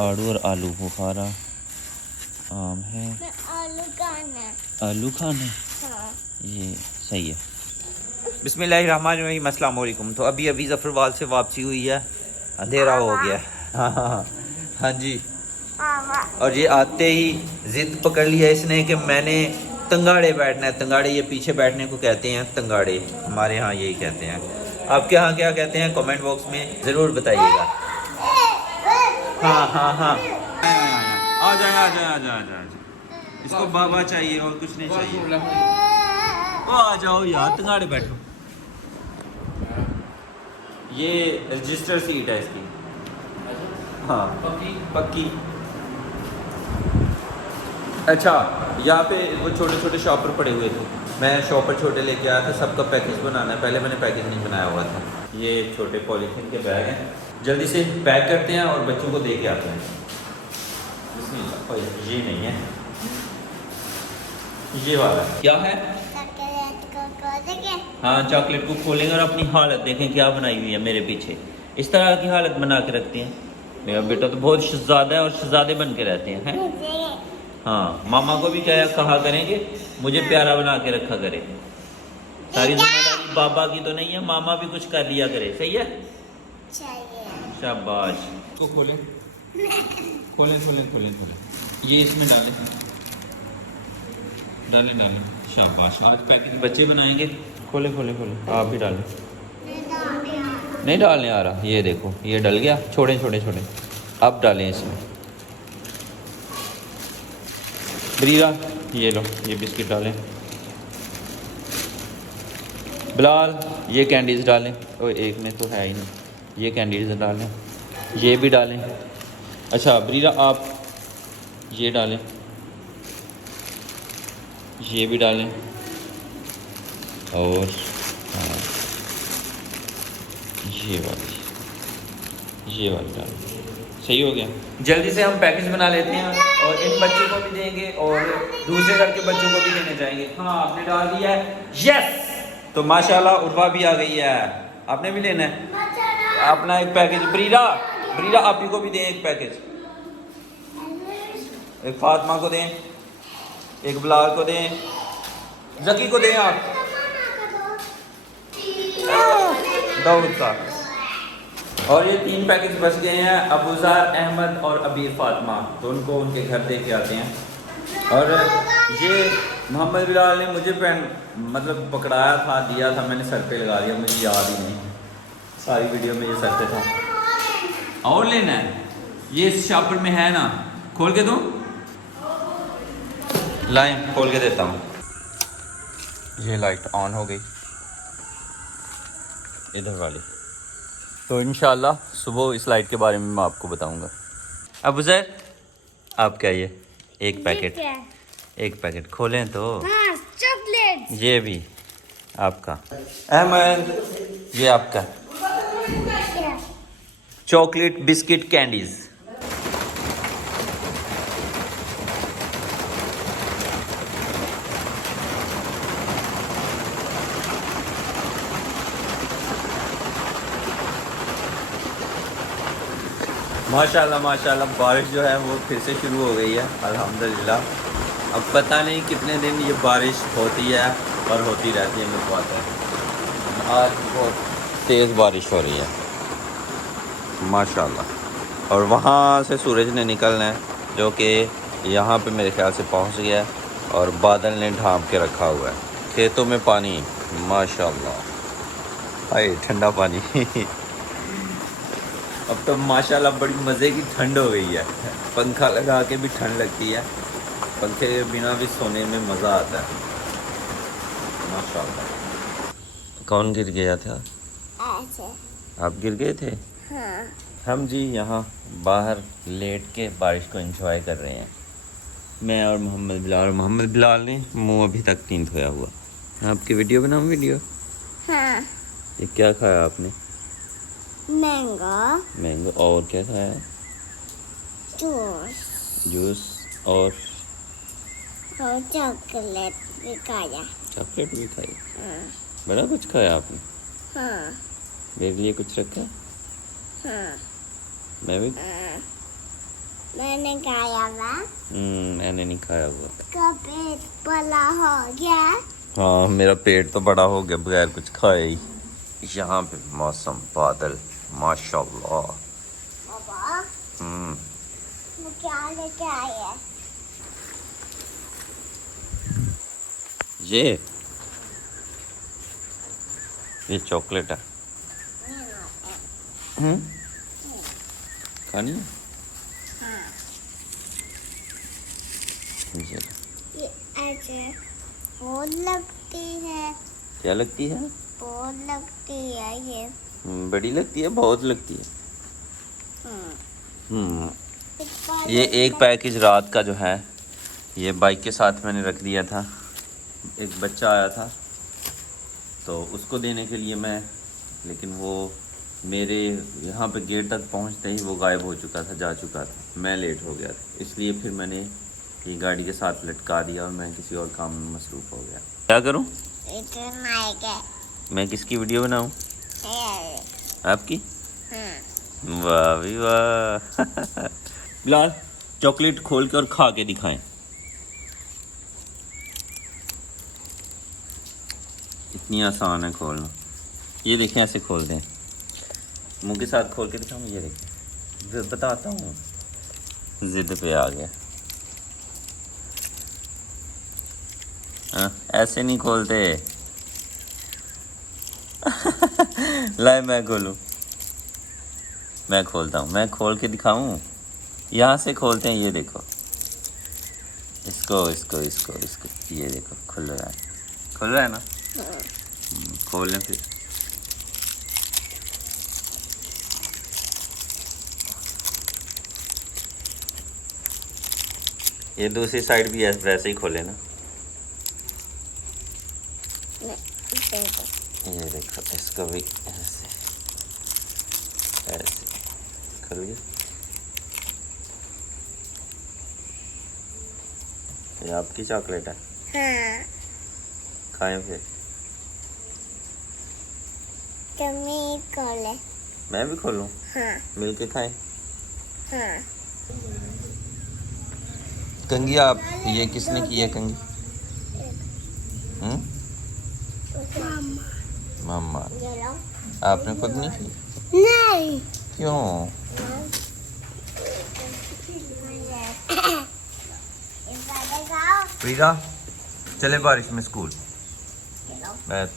आड़ू और आलू बुखारा, आम है। आलू खाना हाँ। ये सही है। बिस्मिल्लाहिर्रहमानिर्रहीम, अस्सलाम वालेकुम। तो अभी ज़फ़रवाल से वापसी हुई है, अंधेरा हो गया। हाँ जी। और ये आते ही ज़िद पकड़ लिया इसने कि मैंने तंगाड़े बैठना है। तंगाड़े ये पीछे बैठने को कहते हैं, तंगाड़े हमारे यहाँ यही कहते हैं। आपके यहाँ क्या कहते हैं कमेंट बॉक्स में ज़रूर बताइएगा। हाँ हाँ हाँ, आ जाए आ जाए आ जाए आ जाए। इसको बाबा चाहिए और कुछ नहीं चाहिए। ओ आ जाओ यार, तंगाड़े बैठो। ये रजिस्टर सीट है इसकी। हाँ पक्की। अच्छा, यहाँ पे वो छोटे छोटे शॉपर पड़े हुए थे, मैं शॉपर छोटे लेके आया था। सबका पैकेज बनाना है, पहले मैंने पैकेज नहीं बनाया हुआ था। ये छोटे पॉलीथीन के बैग हैं, जल्दी से पैक करते हैं और बच्चों को दे के आते हैं। ये नहीं है, ये वाला क्या है? हाँ, चॉकलेट को खोलेंगे और अपनी हालत देखें क्या बनाई हुई है मेरे पीछे। इस तरह की हालत बना के रखती हैं। मेरा बेटा तो बहुत शहजादा है और शहजादे बन के रहते हैं, हैं? हाँ, मामा को भी कहा करेंगे मुझे प्यारा बना के रखा करे। सारी जिम्मेदारी बाबा की तो नहीं है, मामा भी कुछ कर लिया करे। सही है, शाबाश। को खोलें खोलें खोलें खोलें खोलें, ये इसमें डालें डालें डालें। शाबाश, आज पैकेज बच्चे बनाएंगे। खोले खोले खोले, आप भी डालें। नहीं डालने आ रहा, ये देखो ये डल गया। छोड़े छोड़े छोड़े, अब डालें इसमें। ब्रीरा ये लो, ये बिस्किट डालें। बिलाल ये कैंडीज़ डालें। ओ एक में तो है ही नहीं, ये कैंडीज़ डालें, ये भी डालें। अच्छा ब्रीरा आप ये डालें, ये भी डालें और हाँ ये वाली डालें। सही हो गया। जल्दी से हम पैकेज बना लेते हैं और इन बच्चों को भी देंगे और दूसरे घर के बच्चों को भी देने जाएंगे। हाँ आपने डाल दिया है, यस। तो माशाल्लाह उर्वा भी आ गई है। आपने भी लेना है अपना एक पैकेज। ब्रीरा आप ही को भी दें एक पैकेज, एक फातिमा को दें, एक बिलाल को दें, जकी को दें, आप दाऊद का। और ये 3 पैकेज बच गए हैं, अबूज़र, अहमद और अबीर फातिमा, तो उनको उनके घर दे के आते हैं। और ये मोहम्मद बिलाल ने मुझे मतलब पकड़ाया था, दिया था, मैंने सर पे लगा दिया, मुझे याद ही नहीं, सारी वीडियो में ये सर पे था। और लेना है, ये इस शॉपर में है ना, खोल के दूँ? लाइन खोल के देता हूँ। ये लाइट ऑन हो गई इधर वाली। तो इंशाल्लाह सुबह इस लाइट के बारे में मैं आपको बताऊंगा। अब उज़ैर आप क्या, ये एक पैकेट खोलें तो हाँ, चॉकलेट। ये भी आपका। अहमद ये आपका चॉकलेट बिस्किट कैंडीज़। माशाल्लाह माशाल्लाह, बारिश जो है वो फिर से शुरू हो गई है अल्हम्दुलिल्लाह। अब पता नहीं कितने दिन ये बारिश होती है और होती रहती है, मेरे को आता है। आज बहुत तेज़ बारिश हो रही है माशाल्लाह। और वहाँ से सूरज ने निकलना है, जो कि यहाँ पे मेरे ख्याल से पहुँच गया है और बादल ने ढांप के रखा हुआ है। खेतों में पानी माशाल्लाह, हाय ठंडा पानी। अब तो माशाल्लाह बड़ी मज़े की ठंड हो गई है, पंखा लगा के भी ठंड लगती है, पंखे के बिना भी सोने में मज़ा आता है माशाल्लाह। कौन गिर गया था? आप गिर गए थे? हाँ। हम जी यहाँ बाहर लेट के बारिश को एंजॉय कर रहे हैं, मैं और मोहम्मद बिलाल ने मुँह अभी तक नहीं धोया हुआ। आपकी वीडियो बनाऊँ? वीडियो? हाँ। ये क्या खाया आपने? मैंगो। और क्या खाया? जूस और चॉकलेट भी खाया। चॉकलेट भी खाई? हाँ। बड़ा कुछ खाया आपने? हाँ। मेरे लिए कुछ रखा? हाँ। मैं भी? हाँ। मैंने खाया था। मैंने नहीं खाया हुआ। इसका पेट बड़ा हो गया। हाँ मेरा पेट तो बड़ा हो गया बगैर कुछ खाए ही। यहाँ पे मौसम बादल माशाल्लाह। पापा वो क्या लेके आए हैं? ये चॉकलेट है। खानी है? ये ऐसे बहुत लगती है। क्या लगती है? बहुत लगती है ये। बड़ी लगती है, बहुत लगती है। इतना ये एक पैकेज रात का जो है ये बाइक के साथ मैंने रख दिया था। एक बच्चा आया था तो उसको देने के लिए मैं, लेकिन वो मेरे यहाँ पे गेट तक पहुँचते ही वो गायब हो चुका था, जा चुका था। मैं लेट हो गया था, इसलिए फिर मैंने ये गाड़ी के साथ लटका दिया और मैं किसी और काम में मसरूफ़ हो गया। क्या करूँ? मैं किसकी वीडियो बनाऊँ? आपकी? वाह भी वाह। बिलाल चॉकलेट खोल के और खा के दिखाएं। इतनी आसान है खोलना। ये देखें ऐसे खोल दें, मुंह के साथ खोल के दिखाऊं। ये देखें, बताता हूँ। जिद पे आ गया। ऐसे नहीं खोलते। लाए मैं खोलूं। मैं खोलता हूँ, मैं खोल के दिखाऊं। यहाँ से खोलते हैं, ये देखो। इसको ये देखो, खुल रहा है ना? खोल लें फिर। ये दूसरी साइड भी वैसे ही खोले ना। ये देखो, इसको भी ऐसे खुल गया। ये आपकी चॉकलेट है। हाँ। खाएं फिर। कमी खोले। मैं भी खोलूं? हाँ। मिलके खाएं। हाँ। कंगी आप, ये किसने की है कंगी? मम्मा। आपने खुद नहीं की? नहीं। क्यों? प्रीता चले बारिश में स्कूल। मैं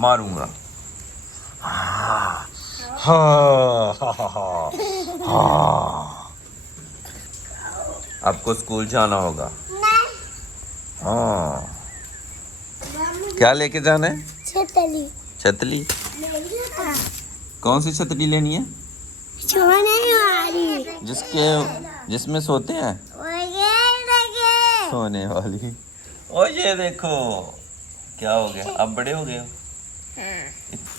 मारूंगा। हाँ। आपको स्कूल जाना होगा। हाँ। क्या लेके जाना है? छतरी। छतरी? कौन सी छतरी लेनी है? सोने वाली। जिसमें सोते हैं? सोने वाली। ओ ये देखो क्या हो गया, अब बड़े हो गए हो।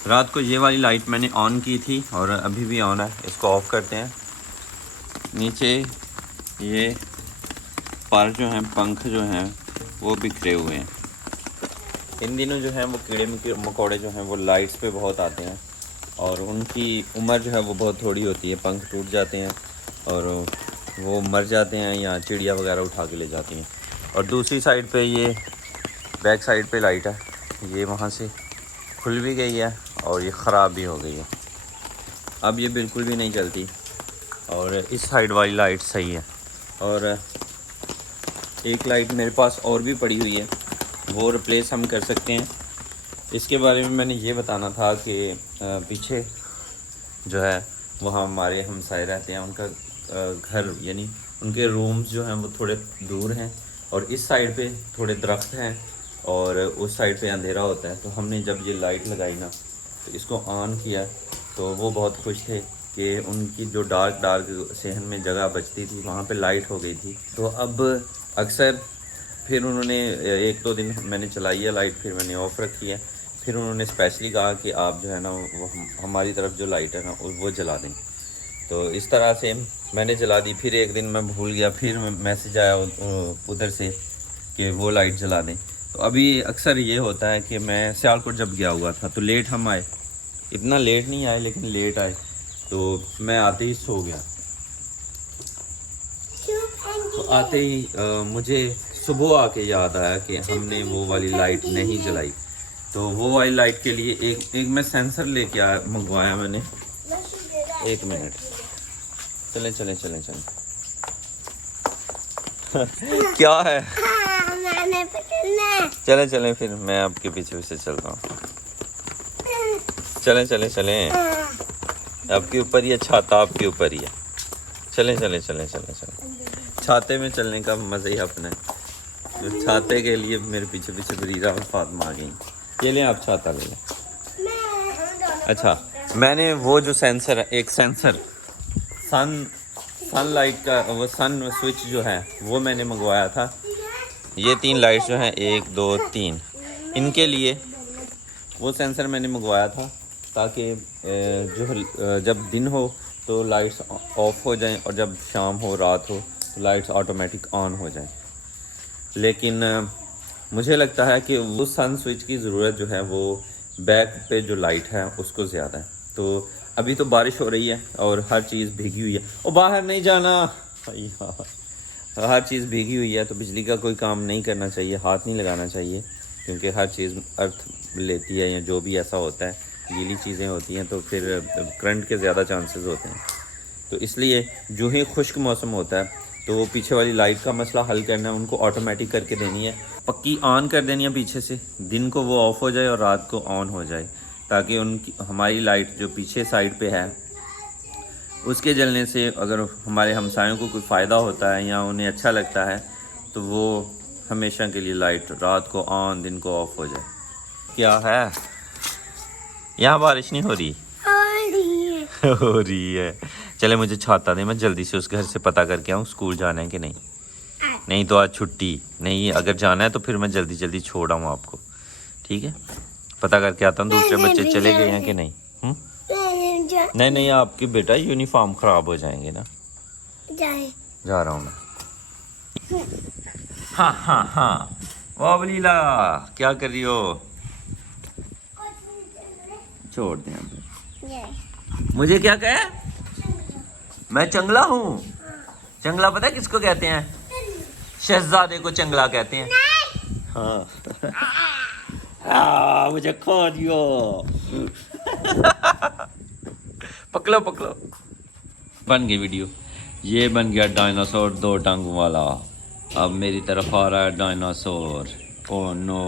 रात को ये वाली लाइट मैंने ऑन की थी और अभी भी ऑन है। इसको ऑफ करते हैं। नीचे ये पर जो हैं, पंख जो हैं वो बिखरे हुए हैं। इन दिनों जो है वो कीड़े मकोड़े जो हैं वो लाइट्स पे बहुत आते हैं और उनकी उम्र जो है वो बहुत थोड़ी होती है। पंख टूट जाते हैं और वो मर जाते हैं या चिड़िया वगैरह उठा के ले जाती हैं। और दूसरी साइड पे ये बैक साइड पे लाइट है, ये वहाँ से खुल भी गई है और ये ख़राब भी हो गई है। अब ये बिल्कुल भी नहीं चलती और इस साइड वाली लाइट सही है। और एक लाइट मेरे पास और भी पड़ी हुई है, वो रिप्लेस हम कर सकते हैं। इसके बारे में मैंने ये बताना था कि पीछे जो है वहाँ हमारे हमसाए रहते हैं, उनका घर यानी उनके रूम्स जो हैं वो थोड़े दूर हैं और इस साइड पे थोड़े दरख्त हैं और उस साइड पे अंधेरा होता है। तो हमने जब ये लाइट लगाई ना तो इसको ऑन किया तो वो बहुत खुश थे कि उनकी जो डार्क सहन में जगह बचती थी वहाँ पे लाइट हो गई थी। तो अब अक्सर फिर उन्होंने 1-2 दिन मैंने चलाई है लाइट, फिर मैंने ऑफ़ रखी है। फिर उन्होंने स्पेशली कहा कि आप जो है ना वो हमारी तरफ जो लाइट है ना वो जला दें। तो इस तरह से मैंने जला दी। फिर एक दिन मैं भूल गया, फिर मैसेज आया उधर से कि वो लाइट जला दें। तो अभी अक्सर ये होता है कि मैं सियालकोट जब गया हुआ था तो लेट हम आए, इतना लेट नहीं आए लेकिन लेट आए, तो मैं आते ही सो गया। आते ही मुझे सुबह आके याद आया कि हमने वो वाली लाइट नहीं जलाई। तो वो वाली लाइट के लिए एक मैं सेंसर लेके आया, मंगवाया मैंने। एक मिनट, चलें चलें चलें चलें। क्या है? मैंने पकड़ना है। चलें चलें, फिर मैं आपके पीछे पीछे चल रहा हूँ। चलें चलें चलें, आपके ऊपर ही है, छाता आपके ऊपर ही है। चलें चलें चलें चलें चलें। छाते में चलने का मज़ा ही अपना है। तो छाते के लिए मेरे पीछे पीछे ब्रीजा और फातिमा आ गई। ये लें, आप छाता ले लें। अच्छा, मैंने वो जो सेंसर है, एक सेंसर सनलाइट का, वो सन स्विच जो है वो मैंने मंगवाया था। ये 3 लाइट्स जो हैं, 1 2 3, इनके लिए वो सेंसर मैंने मंगवाया था ताकि जो जब दिन हो तो लाइट्स ऑफ हो जाएं और जब शाम हो, रात हो, तो लाइट्स ऑटोमेटिक ऑन हो जाएं। लेकिन मुझे लगता है कि उस सन स्विच की ज़रूरत जो है वो बैक पे जो लाइट है उसको ज़्यादा है। तो अभी तो बारिश हो रही है और हर चीज़ भीगी हुई है। और बाहर नहीं जाना यार, हर चीज़ भीगी हुई है तो बिजली का कोई काम नहीं करना चाहिए, हाथ नहीं लगाना चाहिए, क्योंकि हर चीज़ अर्थ लेती है या जो भी ऐसा होता है, गीली चीज़ें होती हैं तो फिर करंट के ज़्यादा चांसेस होते हैं। तो इसलिए जो ही खुश्क मौसम होता है तो वो पीछे वाली लाइट का मसला हल करना है, उनको ऑटोमेटिक करके देनी है, पक्की ऑन कर देनी है पीछे से, दिन को वो ऑफ़ हो जाए और रात को ऑन हो जाए, ताकि उनकी हमारी लाइट जो पीछे साइड पे है उसके जलने से अगर हमारे हमसायों को कोई फ़ायदा होता है या उन्हें अच्छा लगता है तो वो हमेशा के लिए लाइट रात को ऑन, दिन को ऑफ़ हो जाए। क्या है? यहाँ बारिश नहीं हो रही? हो रही है। चले मुझे छाता दे, मैं जल्दी से उस घर से पता करके आऊँ स्कूल जाना है कि नहीं। नहीं तो आज छुट्टी नहीं, अगर जाना है तो फिर मैं जल्दी जल्दी छोड़ आऊँ आपको, ठीक है? पता करके आता हूँ दूसरे बच्चे चले गए हैं कि नहीं। नहीं नहीं, आपकी बेटा यूनिफॉर्म ख़राब हो जाएंगे ना। जा रहा हूँ मैं। हाँ हाँ हाँ, वाह बलीला, क्या कर रही हो? छोड़ दें। मुझे क्या कहे? मैं चंगला हूँ? चंगला पता है किसको कहते हैं? शहजादे को चंगला कहते हैं। हाँ। मुझे खो दियो। पकड़ो पकड़ो। बन गई वीडियो। ये बन गया डायनासोर 2 टांगों वाला। अब मेरी तरफ आ रहा है डायनासोर। ओह नो,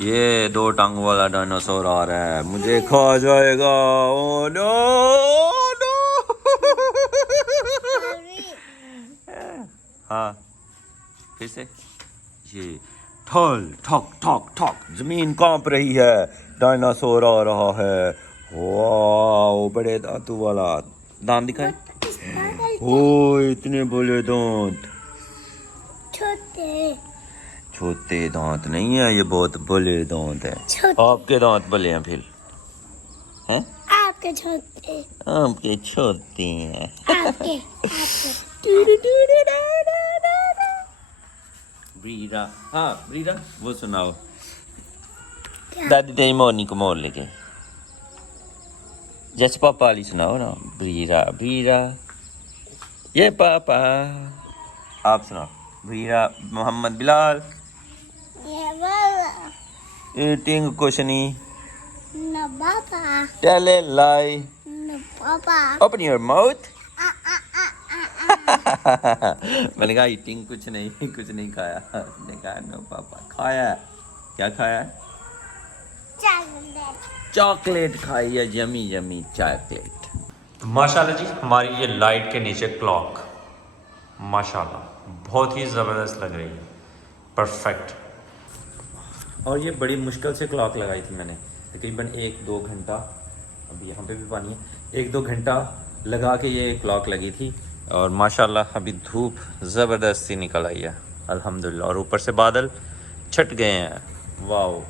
ये 2 टांगों वाला डायनासोर आ रहा है, मुझे खा जाएगा। Oh no no. हाँ, फिर से ये ठल ठक ठक ठक, जमीन कांप रही है, डायनासोर आ रहा है। वाह, बड़े दांतों वाला। दांत दिखाए। ओ इतने बड़े दांत। छोटे दांत नहीं है, ये बहुत बड़े दांत है। आपके दांत बड़े हैं फिर हैं? आपके छोटे। आपके छोटे हैं। आपके ब्रीरा, हाँ ब्रीरा, वो सुनाओ। दादी तेरी मोरनी को मोर लेके। जैसे पापा वाली सुनाओ ना। ब्रीरा ब्रीरा, ये पापा। आप सुनाओ। ब्रीरा मोहम्मद बिलाल। ये बाबा। ईटिंग कुशनी। No papa. Tell a lie. No papa. Open your mouth. मैंने कहा ईटिंग कुछ नहीं खाया। मैंने कहा नो पापा। खाया? क्या खाया? चॉकलेट खाई है, यमी यमी चॉकलेट। तो माशाल्लाह जी, हमारी ये लाइट के नीचे क्लॉक माशाल्लाह बहुत ही ज़बरदस्त लग रही है, परफेक्ट। और ये बड़ी मुश्किल से क्लॉक लगाई थी मैंने, तकरीबन 1-2 घंटा, अभी यहाँ पे भी पानी है, 1-2 घंटा लगा के ये क्लॉक लगी थी। और माशाल्लाह अभी धूप ज़बरदस्ती निकल आई है अल्हम्दुलिल्लाह, और ऊपर से बादल छट गए हैं। वाओ।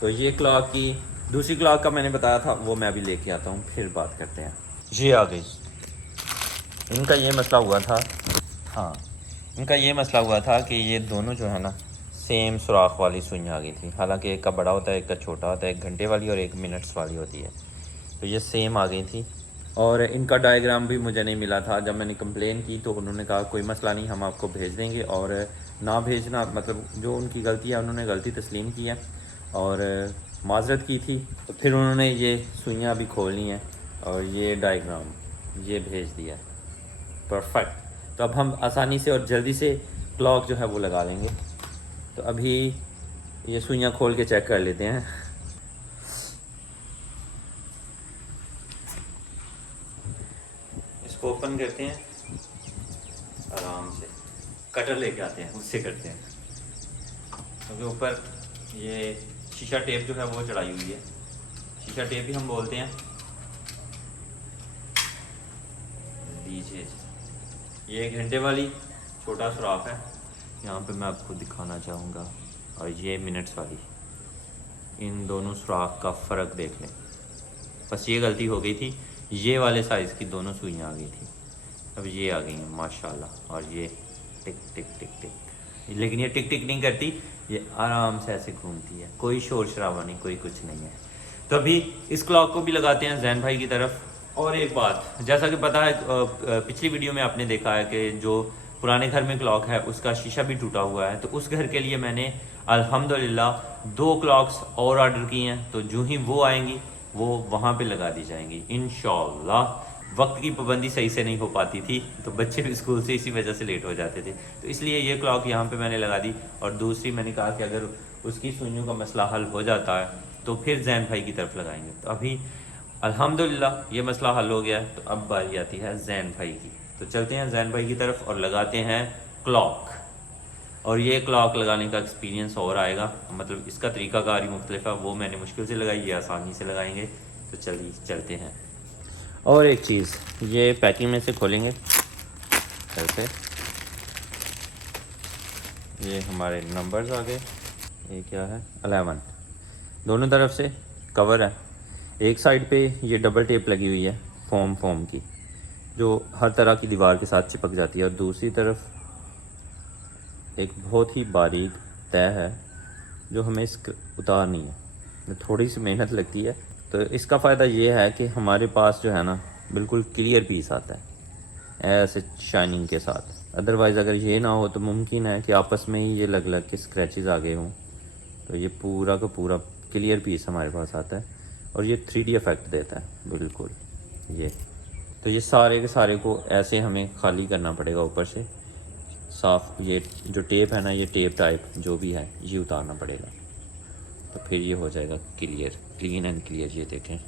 तो ये क्लॉक की दूसरी क्लॉक का मैंने बताया था, वो मैं अभी लेके आता हूँ, फिर बात करते हैं। जी आ गई। इनका ये मसला हुआ था, हाँ इनका ये मसला हुआ था कि ये दोनों जो है ना सेम सुराख वाली सुई आ गई थी। हालांकि एक का बड़ा होता है, एक का छोटा होता है, 1 घंटे वाली और 1 मिनट्स वाली होती है। तो ये सेम आ गई थी। और इनका डायग्राम भी मुझे नहीं मिला था। जब मैंने कंप्लेन की तो उन्होंने कहा कोई मसला नहीं, हम आपको भेज देंगे। और ना भेजना मतलब जो उनकी गलती है, उन्होंने गलती तस्लीम की है और माजरत की थी। तो फिर उन्होंने ये सुइयाँ भी खोलनी है और ये डायग्राम ये भेज दिया। परफेक्ट। तो अब हम आसानी से और जल्दी से क्लॉक जो है वो लगा लेंगे। तो अभी ये सुइयाँ खोल के चेक कर लेते हैं। इसको ओपन करते हैं आराम से, कटर लेके आते हैं उससे करते हैं, क्योंकि ऊपर ये शीशा टेप जो है वो चढ़ाई हुई है। शीशा टेप भी हम बोलते हैं। लीजिए, ये घंटे वाली छोटा सुराख है, यहाँ पे मैं आपको दिखाना चाहूँगा। और ये मिनट्स वाली, इन दोनों सुराख का फ़र्क देख लें। बस ये गलती हो गई थी, ये वाले साइज़ की दोनों सुइयाँ आ गई थी, अब ये आ गई हैं माशाल्लाह। और ये टिक टिक टिक टिक, लेकिन ये टिक टिक नहीं करती, ये आराम से ऐसे घूमती है, कोई शोर शराबा नहीं, कोई कुछ नहीं है। तो अभी इस क्लॉक को भी लगाते हैं जैन भाई की तरफ। और एक बात, जैसा कि पता है पिछली वीडियो में आपने देखा है कि जो पुराने घर में क्लॉक है उसका शीशा भी टूटा हुआ है। तो उस घर के लिए मैंने अल्हम्दुलिल्लाह 2 क्लॉक्स और ऑर्डर की हैं। तो जो ही वो आएंगी वो वहाँ पे लगा दी जाएंगी इंशाल्लाह। वक्त की पाबंदी सही से नहीं हो पाती थी, तो बच्चे भी स्कूल से इसी वजह से लेट हो जाते थे, तो इसलिए ये क्लॉक यहाँ पे मैंने लगा दी। और दूसरी मैंने कहा कि अगर उसकी सुइयों का मसला हल हो जाता है तो फिर जैन भाई की तरफ लगाएंगे। तो अभी अल्हम्दुलिल्लाह ये मसला हल हो गया है, तो अब बारी आती है जैन भाई की। तो चलते हैं जैन भाई की तरफ और लगाते हैं क्लॉक। और ये क्लॉक लगाने का एक्सपीरियंस और आएगा, मतलब इसका तरीकाकार ही मुख्तलिफ है। वो मैंने मुश्किल से लगाई, ये आसानी से लगाएंगे। तो चलिए चलते हैं। और एक चीज़, ये पैकिंग में से खोलेंगे ऐसे, ये हमारे नंबर्स आ गए। ये क्या है, 11। दोनों तरफ से कवर है। एक साइड पे ये डबल टेप लगी हुई है फोम की, जो हर तरह की दीवार के साथ चिपक जाती है। और दूसरी तरफ एक बहुत ही बारीक तय है जो हमें उतारनी है, थोड़ी सी मेहनत लगती है। तो इसका फ़ायदा ये है कि हमारे पास जो है ना बिल्कुल क्लियर पीस आता है ऐसे शाइनिंग के साथ। अदरवाइज़ अगर ये ना हो तो मुमकिन है कि आपस में ही ये लग लग के स्क्रैचेस आ गए हों। तो ये पूरा का पूरा क्लियर पीस हमारे पास आता है और ये 3D इफ़ेक्ट देता है बिल्कुल ये। तो ये सारे के सारे को ऐसे हमें खाली करना पड़ेगा ऊपर से साफ। ये जो टेप है ना, ये टेप टाइप जो भी है ये उतारना पड़ेगा, तो फिर ये हो जाएगा क्लियर, क्लीन एंड क्लियर। ये देखें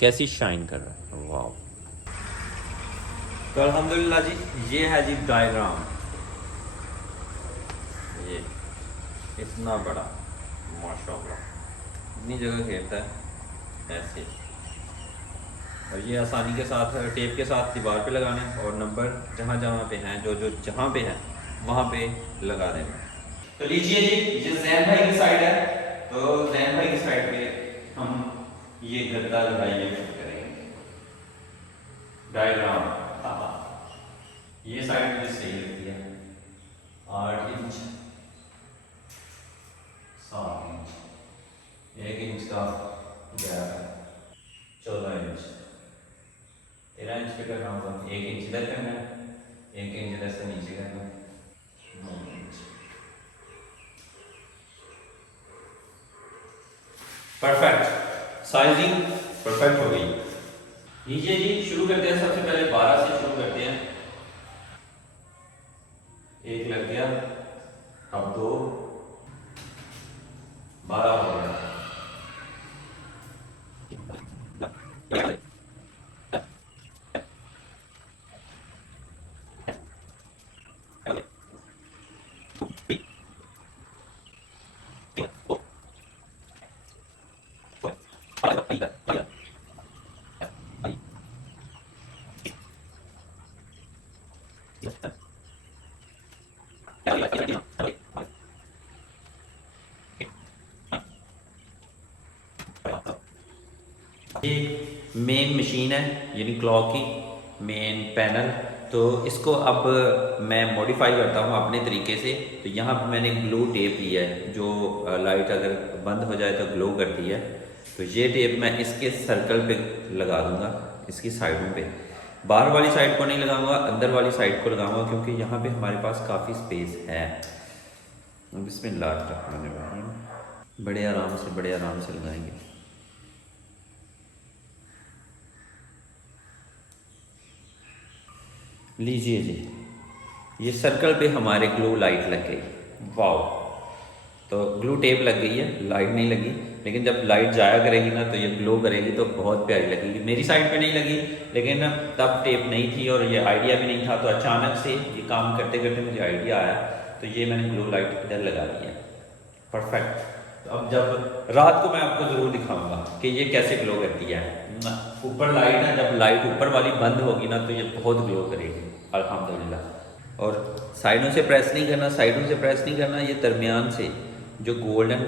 कैसी शाइन कर रहा है, वाह। तो अल्हम्दुलिल्लाह जी, ये है जी डायग्राम। ये इतना बड़ा माशाल्लाह, इतनी जगह घेरता है ऐसे। और ये आसानी के साथ टेप के साथ दीवार पे लगाने और नंबर जहाँ जहाँ पे हैं, जो जो जहाँ पे हैं वहाँ पे लगा देना। तो लीजिए जी, ये जैन भाई की साइड है। तो जैन भाई की साइड पे हम ये गद्दा लगाइए करेंगे डायग्राम। ये साइड मुझे सही लगती है, 8 इंच 7 इंच, 1 इंच का गैप है, 14 इंच, 13 इंच पे करना होगा। 1 इंच इधर करना है, 1 इंच इधर से नीचे करना है, 9 इंच। परफेक्ट, साइजिंग परफेक्ट हो गई। लीजिए जी, शुरू करते हैं। सबसे पहले 12 से शुरू करते हैं। 1 लग गया, अब 2, 12 हो गया। ये मेन मशीन है, यानी क्लॉक की मेन पैनल। तो इसको अब मैं मॉडिफाई करता हूँ अपने तरीके से। तो यहाँ पे मैंने ग्लो टेप लिया है, जो लाइट अगर बंद हो जाए तो ग्लो करती है। तो ये टेप मैं इसके सर्कल पे लगा दूँगा, इसकी साइडों पे। बाहर वाली साइड को नहीं लगाऊंगा, अंदर वाली साइड को लगाऊंगा, क्योंकि यहाँ पे हमारे पास काफ़ी स्पेस है। बिस्मिल्लाहिर्रहमानिर्रहीम। बड़े आराम से लगाएंगे। लीजिए जी, ये सर्कल पे हमारे ग्लू लाइट लग गई। वाओ! तो ग्लू टेप लग गई है, लाइट नहीं लगी, लेकिन जब लाइट जाया करेगी ना तो ये ग्लो करेगी तो बहुत प्यारी लगेगी। मेरी साइड पे नहीं लगी, लेकिन तब टेप नहीं थी और ये आइडिया भी नहीं था, तो अचानक से ये काम करते करते मुझे आइडिया आया, तो ये मैंने ग्लो लाइट इधर लगा दी है। परफेक्ट। तो अब जब रात को मैं आपको ज़रूर दिखाऊंगा कि ये कैसे ग्लो करती है। ऊपर लाइट है, जब लाइट ऊपर वाली बंद होगी ना तो ये बहुत ग्लो करेगी अल्हम्दुलिल्लाह। और साइडों से प्रेस नहीं करना, साइडों से प्रेस नहीं करना, ये दरमियान से जो गोल्डन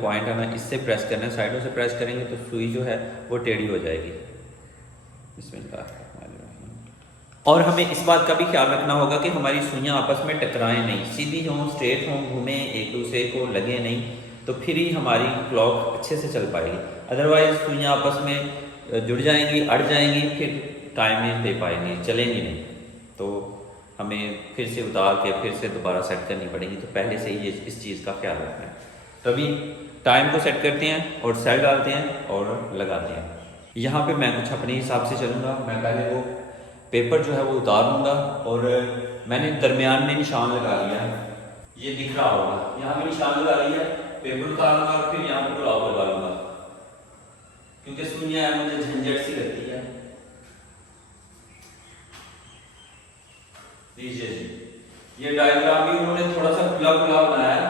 पॉइंट है ना, इससे प्रेस करना है। साइडों से प्रेस करेंगे तो सुई जो है वो टेढ़ी हो जाएगी। बिस्मिल्लाह। और हमें इस बात का भी ख्याल रखना होगा कि हमारी सुइयाँ आपस में टकराएं नहीं, सीधी हों, स्ट्रेट हों, घूमें, एक दूसरे को लगे नहीं, तो फिर ही हमारी क्लॉक अच्छे से चल पाएगी। अदरवाइज़ सुइयाँ आपस में जुड़ जाएंगी, अड़ जाएंगी, फिर टाइम नहीं दे पाएंगी, चलेंगी नहीं। तो हमें फिर से उतार के फिर से दोबारा सेट करनी पड़ेगी, तो पहले से ही इस चीज़ का ख्याल रखना है। तो अभी टाइम को सेट करते हैं और सेल डालते हैं और लगाते हैं। यहाँ पे मैं कुछ अपने हिसाब से चलूँगा। मैं पहले वो पेपर जो है वो उतार लूँगा, और मैंने दरमियान में निशान लगा लिया है, ये दिख रहा होगा, यहाँ पे निशान लगा लिया है। पेपर उतारूँगा और फिर यहाँ पर लॉक लगा लूँगा, क्योंकि सुइयाँ मुझे झंझट सी लगती है। लीजिए जी, ये डायग्राम भी उन्होंने थोड़ा सा खुला बनाया है।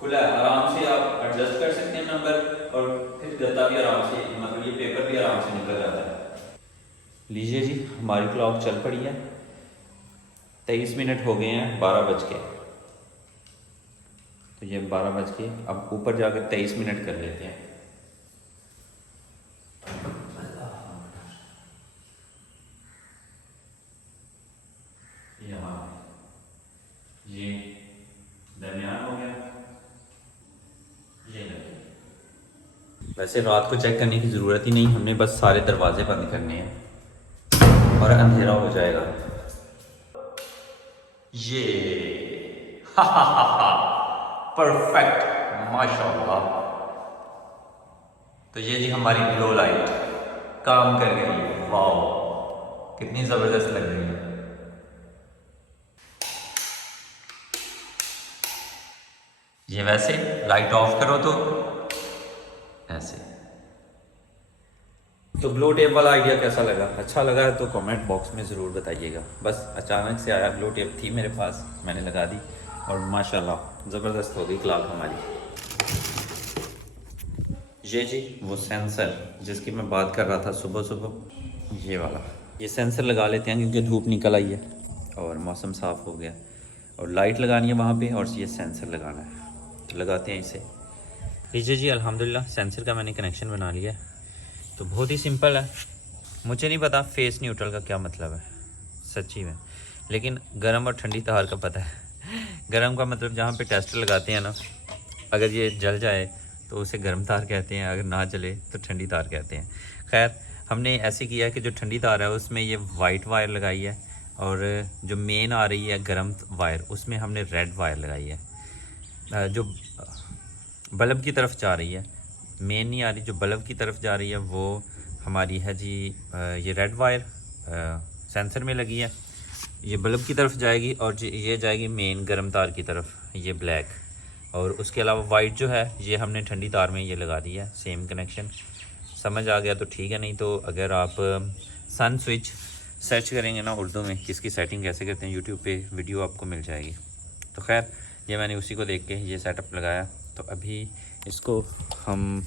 खुला है, आराम से आप एडजस्ट कर सकते हैं नंबर, और फिर गत्ता भी आराम से, मतलब ये पेपर भी आराम से निकल जाता है। लीजिए जी, हमारी क्लॉक चल पड़ी है। 23 मिनट हो गए हैं 12 बज के। तो ये 12 बज के, अब ऊपर जाकर 23 मिनट कर लेते हैं। यहाँ ये दरमियान हो गया, ये लगे। वैसे रात को चेक करने की ज़रूरत ही नहीं, हमने बस सारे दरवाजे बंद करने हैं और अंधेरा हो जाएगा। ये परफेक्ट, माशाल्लाह। तो ये जी हमारी ग्लो लाइट काम कर गई है। वाओ, कितनी ज़बरदस्त लग रही है। ये वैसे लाइट ऑफ करो तो ऐसे। तो ग्लो टेप वाला आइडिया कैसा लगा? अच्छा लगा है तो कमेंट बॉक्स में ज़रूर बताइएगा। बस अचानक से आया, ग्लो टेप थी मेरे पास, मैंने लगा दी और माशाल्लाह ज़बरदस्त हो गई क्लॉक हमारी। ये जी वो सेंसर जिसकी मैं बात कर रहा था सुबह सुबह, ये वाला, ये सेंसर लगा लेते हैं क्योंकि धूप निकल आई है और मौसम साफ़ हो गया, और लाइट लगानी है वहाँ पे और ये सेंसर लगाना है, तो लगाते हैं इसे। लीजिए जी, अल्हम्दुलिल्लाह सेंसर का मैंने कनेक्शन बना लिया है। तो बहुत ही सिंपल है। मुझे नहीं पता फेस न्यूट्रल का क्या मतलब है सच्ची में, लेकिन गर्म और ठंडी तार का पता है। गर्म का मतलब जहाँ पे टेस्टर लगाते हैं ना, अगर ये जल जाए तो उसे गर्म तार कहते हैं, अगर ना जले तो ठंडी तार कहते हैं। खैर, हमने ऐसे किया कि जो ठंडी तार है उसमें ये वाइट वायर लगाई है, और जो मेन आ रही है गर्म वायर उसमें हमने रेड वायर लगाई है। जो बल्ब की तरफ जा रही है, मेन नहीं आ रही, जो बल्ब की तरफ जा रही है वो हमारी है जी ये रेड वायर सेंसर में लगी है, ये बल्ब की तरफ जाएगी, और ये जाएगी मेन गर्म तार की तरफ, ये ब्लैक। और उसके अलावा वाइट जो है ये हमने ठंडी तार में ये लगा दी है, सेम कनेक्शन। समझ आ गया तो ठीक है, नहीं तो अगर आप सन स्विच सर्च करेंगे ना उर्दू में कि इसकी सेटिंग कैसे करते हैं, यूट्यूब पे वीडियो आपको मिल जाएगी। तो खैर, ये मैंने उसी को देख के ये सेटअप लगाया। तो अभी इसको हम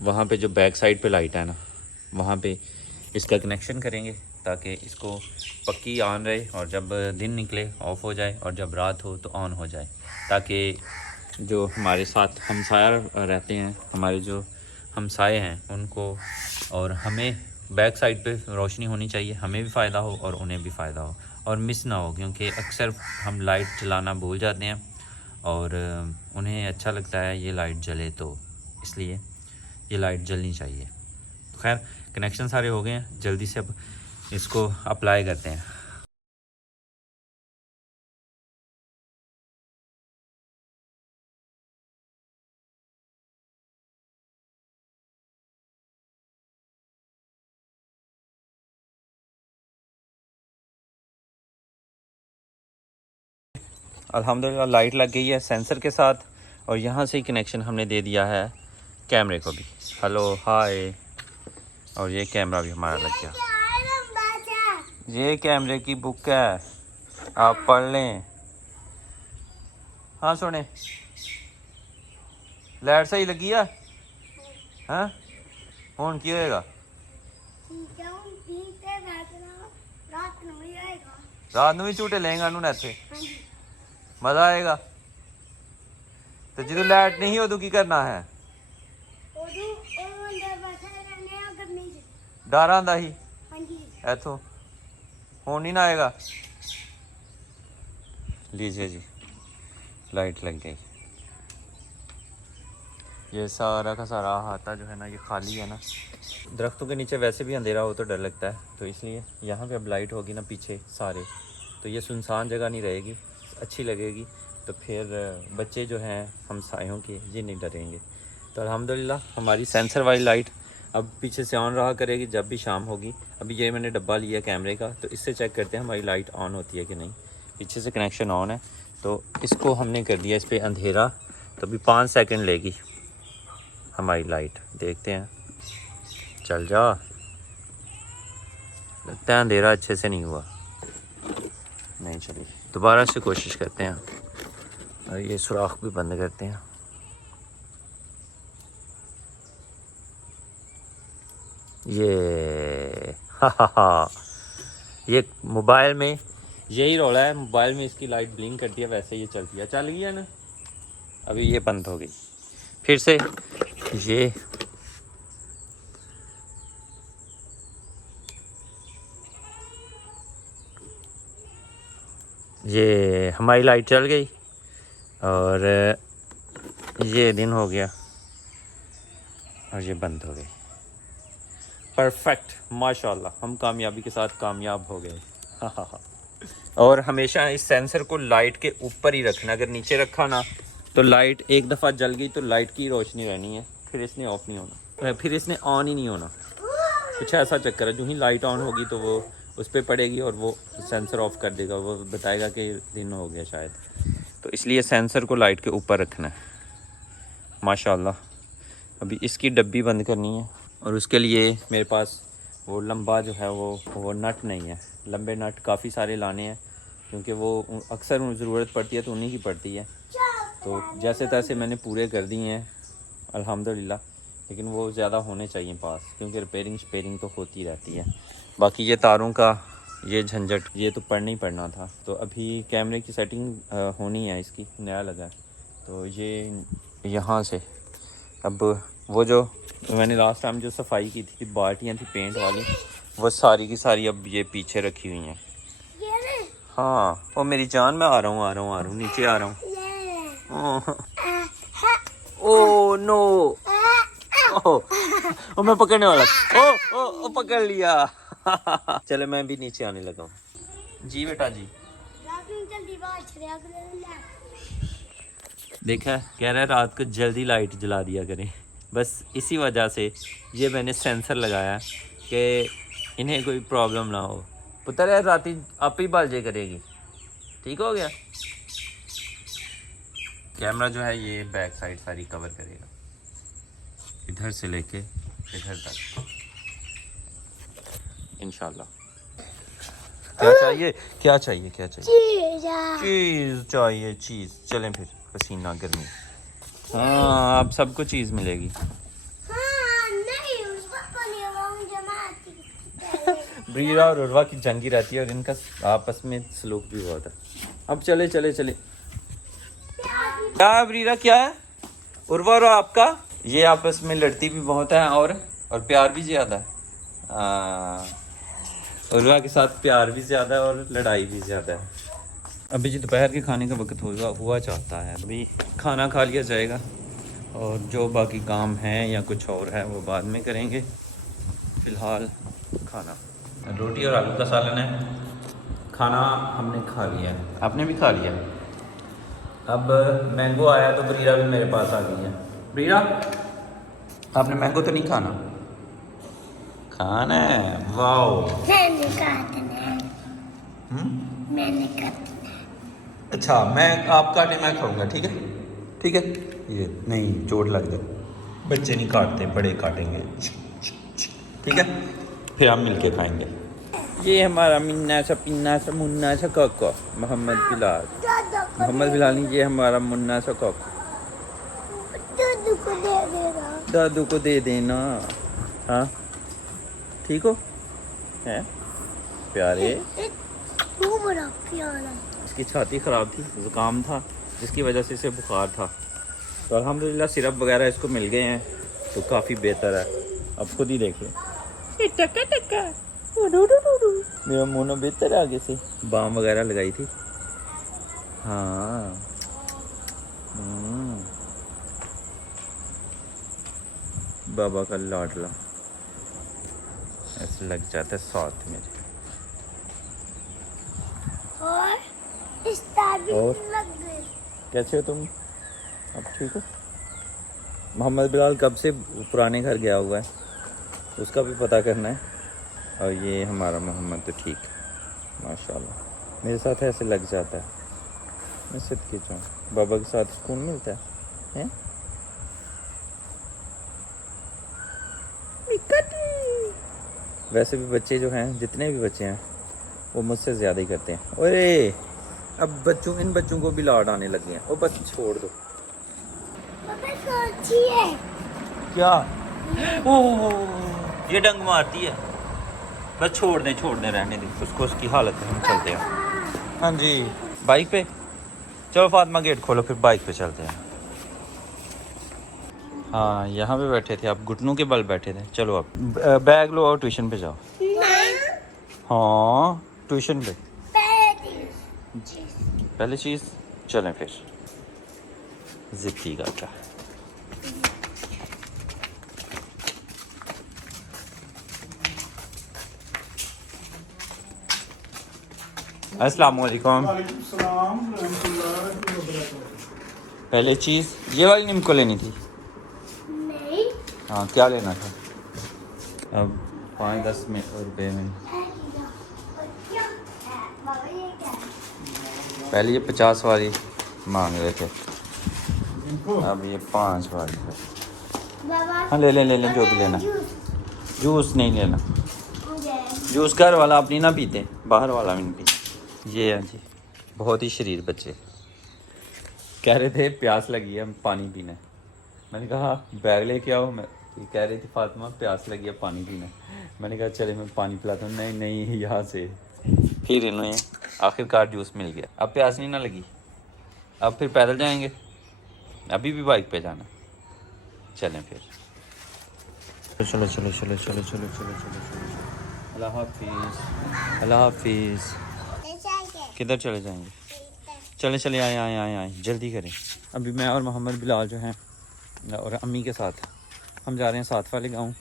वहाँ पे जो बैक साइड पे लाइट है ना, वहाँ पे इसका कनेक्शन करेंगे ताकि इसको पक्की ऑन रहे, और जब दिन निकले ऑफ़ हो जाए, और जब रात हो तो ऑन हो जाए, ताकि जो हमारे साथ हमसाया रहते हैं, हमारे जो हमसाए हैं उनको और हमें बैक साइड पे रोशनी होनी चाहिए, हमें भी फ़ायदा हो और उन्हें भी फ़ायदा हो और मिस ना हो, क्योंकि अक्सर हम लाइट जलाना भूल जाते हैं और उन्हें अच्छा लगता है ये लाइट जले, तो इसलिए ये लाइट जलनी चाहिए। खैर, कनेक्शन सारे हो गए हैं, जल्दी से अब इसको अप्लाई करते हैं। अल्हम्दुलिल्लाह लाइट लग गई है सेंसर के साथ, और यहाँ से ही कनेक्शन हमने दे दिया है कैमरे को भी। हेलो हाय, और ये कैमरा भी हमारा लग गया। ये कैमरे की बुक है, आप पढ़ लें। हाँ सुने, लाइट सही लगी है? हाँ हुन की होएगा? रात में भी झूटे लेंगे नू इत्थे, मजा आएगा। तो जो लाइट नहीं उदू की करना है? डर आंदा ही इथों, हुन नहीं ना आएगा। लीजिए जी, लाइट लग गई। ये सारा का सारा अहाता जो है ना ये खाली है ना। दरख्तों के नीचे वैसे भी अंधेरा हो तो डर लगता है, तो इसलिए यहाँ पे अब लाइट होगी ना पीछे सारे, तो ये सुनसान जगह नहीं रहेगी, अच्छी लगेगी। तो फिर बच्चे जो हैं हमसायों के ये नहीं डरेंगे। तो अल्हम्दुलिल्लाह हमारी सेंसर वाली लाइट अब पीछे से ऑन रहा करेगी जब भी शाम होगी। अभी ये मैंने डब्बा लिया कैमरे का, तो इससे चेक करते हैं हमारी लाइट ऑन होती है कि नहीं। पीछे से कनेक्शन ऑन है, तो इसको हमने कर दिया इस पर अंधेरा, तो अभी 5 सेकंड लेगी हमारी लाइट। देखते हैं, चल जा। लगता है अंधेरा अच्छे से नहीं हुआ, नहीं चली। दोबारा से कोशिश करते हैं, और ये सुराख भी बंद करते हैं। ये हा ये मोबाइल में यही रोला है, मोबाइल में इसकी लाइट ब्लिंक करती है, वैसे ये चलती है। चल गई है ना, अभी ये बंद हो गई। फिर से ये हमारी लाइट चल गई, और ये दिन हो गया, और ये बंद हो गई। परफेक्ट, माशाल्लाह, हम कामयाबी के साथ कामयाब हो गए। और हमेशा इस सेंसर को लाइट के ऊपर ही रखना। अगर नीचे रखा ना तो लाइट एक दफ़ा जल गई तो लाइट की रोशनी रहनी है, फिर इसने ऑफ नहीं होना, फिर इसने ऑन ही नहीं होना। कुछ ऐसा चक्कर है, जो ही लाइट ऑन होगी तो वो उस पर पड़ेगी और वो सेंसर ऑफ कर देगा, वो बताएगा कि दिन हो गया शायद। तो इसलिए सेंसर को लाइट के ऊपर रखना है। माशाल्लाह अभी इसकी डब्बी बंद करनी है, और उसके लिए मेरे पास वो लंबा जो है वो नट नहीं है। लंबे नट काफ़ी सारे लाने हैं, क्योंकि वो अक्सर ज़रूरत पड़ती है तो उन्हीं की पड़ती है। तो जैसे तैसे मैंने पूरे कर दिए हैं अल्हम्दुलिल्लाह, लेकिन वो ज़्यादा होने चाहिए पास, क्योंकि रिपेयरिंग तो होती रहती है। बाकी ये तारों का ये झंझट ये तो पढ़ना ही पड़ना था। तो अभी कैमरे की सेटिंग होनी है, इसकी नया लगा है। तो ये यहाँ से अब वो जो मैंने लास्ट टाइम जो सफाई की थी, बाल्टियाँ थी पेंट वाली, वो सारी की सारी अब ये पीछे रखी हुई हैं। हाँ वो मेरी जान, मैं आ रहा हूँ नीचे आ रहा हूँ। ओह नो, ओ मैं पकड़ने वाला, ओ पकड़ लिया। चले मैं भी नीचे आने लगा हूँ। जी बेटा जी, देखा कह रहा है रात को जल्दी लाइट जला दिया करें। बस इसी वजह से ये मैंने सेंसर लगाया कि इन्हें कोई प्रॉब्लम ना हो। पुत्र है रात आप ही बाल जे करेगी, ठीक हो गया। कैमरा जो है ये बैक साइड सारी कवर करेगा, इधर से लेके इधर तक इंशाल्लाह। क्या चाहिए चीज़ चाहिए, चीज़। चलें फिर, पसीना गर्मी। हाँ अब सबको चीज़ मिलेगी। ब्रीरा और उर्वा की जंगी रहती है, और इनका आपस में सलूक भी बहुत है। अब चले क्या ब्रीरा, क्या है उर्वा और आपका ये आपस में लड़ती भी बहुत है, और प्यार भी ज़्यादा है। उर्वा के साथ प्यार भी ज़्यादा है और लड़ाई भी ज़्यादा है। अभी जी दोपहर के खाने का वक्त हुआ चाहता है। अभी खाना खा लिया जाएगा, और जो बाकी काम है या कुछ और है वो बाद में करेंगे। फ़िलहाल खाना रोटी और आलू का सालन है। खाना हमने खा लिया है, आपने भी खा लिया। अब मैंगो आया तो बरीरा भी मेरे पास आ गई है। बरीरा आपने मैंगो तो नहीं खाना? खाना है, वाओ। मैंने काटना है। मैंने काटना। अच्छा मैं आप काटे मैं खाऊंगा, ठीक है ठीक है। ये नहीं चोट लग जाए, बच्चे नहीं काटते, बड़े काटेंगे, ठीक है फिर हम मिलके खाएंगे। ये हमारा मिन्ना सा पिन्ना सा मुन्ना सा कोको मोहम्मद बिलाल। मोहम्मद बिलाल नहीं, ये हमारा मुन्ना सा कोको। दादू को दे देना। दादू को दे देना। हाँ ठीक हो हैं प्यारे। वो बड़ा प्यारा। इसकी छाती ख़राब थी, ज़ुकाम था, जिसकी वजह से इसे बुखार था। तो अल्हम्दुलिल्लाह सिरप वगैरह इसको मिल गए हैं तो काफ़ी बेहतर है। अब खुद ही देख लो, टका टका मेरा मोनो बेहतर है आगे से। बाम वगैरह लगाई थी। हाँ बाबा का लाडला ऐसे लग जाता है साथ मेरे। और इस ताबीज और? लग गई। कैसे हो तुम? अब ठीक हो? मोहम्मद बिलाल कब से पुराने घर गया हुआ है, उसका भी पता करना है। और ये हमारा मोहम्मद तो ठीक माशाल्लाह मेरे साथ ऐसे लग जाता है। मैं सदके जाऊँ, बाबा के साथ सुकून मिलता है, हैं? वैसे भी बच्चे जो हैं, जितने भी बच्चे हैं वो मुझसे ज़्यादा ही करते हैं। अरे अब इन बच्चों को भी लाड आने लगे हैं। वो बस छोड़ दो। पापा सोची है। क्या? ओह ये डंग मारती है। बस छोड़ दें रहने दें उसको, उसकी हालत है। हम चलते हैं। हाँ जी बाइक पे चलो, फातिमा गेट खोलो फिर बाइक पे चलते हैं। हाँ यहाँ पे बैठे थे आप, घुटनों के बल बैठे थे। चलो अब बैग लो और ट्यूशन पे जाओ। हाँ ट्यूशन पे पहले चीज़ चलें फिर। जिद्दी का अस्सलाम वालेकुम। पहले चीज़ ये वाली निम्को लेनी थी। नहीं। हाँ क्या लेना था? अब 5-10 रुपये में। पहले ये 50 वाली मांग रहे थे, अब ये 5 वाली है। हाँ ले लें जो भी लेना। जूस नहीं लेना, जूस घर वाला अपनी ना पीते, बाहर वाला भी नहीं पीते। ये है जी बहुत ही शरीर बच्चे, कह रहे थे प्यास लगी है पानी पीना है। मैंने कहा बैग लेके आओ। मैं कह रही थी फातिमा प्यास लगी है पानी पीना है। मैंने कहा चले मैं पानी पिलाता हूँ। नहीं यहाँ से। फिर इन्होंने आखिरकार जूस मिल गया। अब प्यास नहीं ना लगी, अब फिर पैदल जाएंगे। अभी भी बाइक पे जाना, चलें फिर। चलो। अल्लाह हाफिज़ अल्लाह हाफिज़। किधर चले जाएंगे? चले आए जल्दी करें। अभी मैं और मोहम्मद बिलाल जो हैं और अम्मी के साथ हम जा रहे हैं साथ वाले गांव,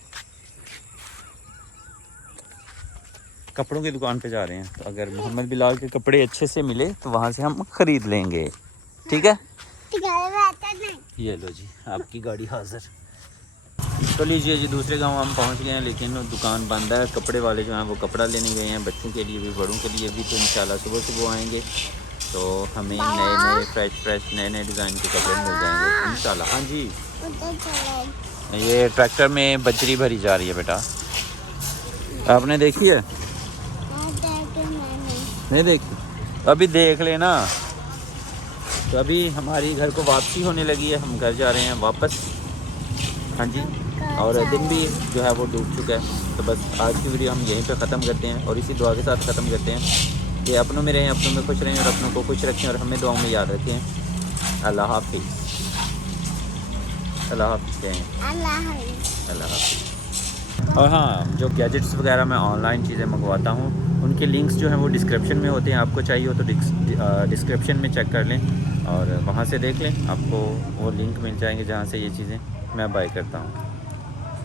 कपड़ों की दुकान पे जा रहे हैं। तो अगर मोहम्मद बिलाल के कपड़े अच्छे से मिले तो वहाँ से हम ख़रीद लेंगे, ठीक है? ये लो जी आपकी गाड़ी हाज़िर। तो लीजिए जी दूसरे गांव हम पहुंच गए हैं, लेकिन दुकान बंद है। कपड़े वाले जो हैं वो कपड़ा लेने गए हैं, बच्चों के लिए भी बड़ों के लिए भी। तो इंशाल्लाह सुबह आएंगे तो हमें नए फ्रेश नए डिज़ाइन के कपड़े मिल जाएंगे इंशाल्लाह। हाँ जी ये ट्रैक्टर में बजरी भरी जा रही है बेटा, आपने देखी है? नहीं देखी? अभी देख लेना। तो अभी हमारी घर को वापसी होने लगी है, हम घर जा रहे हैं वापस। हाँ जी और दिन भी जो है वो डूब चुका है। तो बस आज की वीडियो हम यहीं पे ख़त्म करते हैं और इसी दुआ के साथ ख़त्म करते हैं कि अपनों में रहें, अपनों में खुश रहें और अपनों को खुश रखें और हमें दुआओं में याद रखें। अल्लाह हाफिज़। अल्लाह हाफिज़ कहें। अल्लाह हाफिज़। और हाँ जो गैजेट्स वगैरह मैं ऑनलाइन चीज़ें मंगवाता हूँ उनके लिंक्स जो हैं वो डिस्क्रिप्शन में होते हैं। आपको चाहिए हो तो डिस्क्रिप्शन में चेक कर लें और वहाँ से देख लें, आपको वो लिंक मिल जाएंगे जहाँ से ये चीज़ें मैं बाय करता हूँ।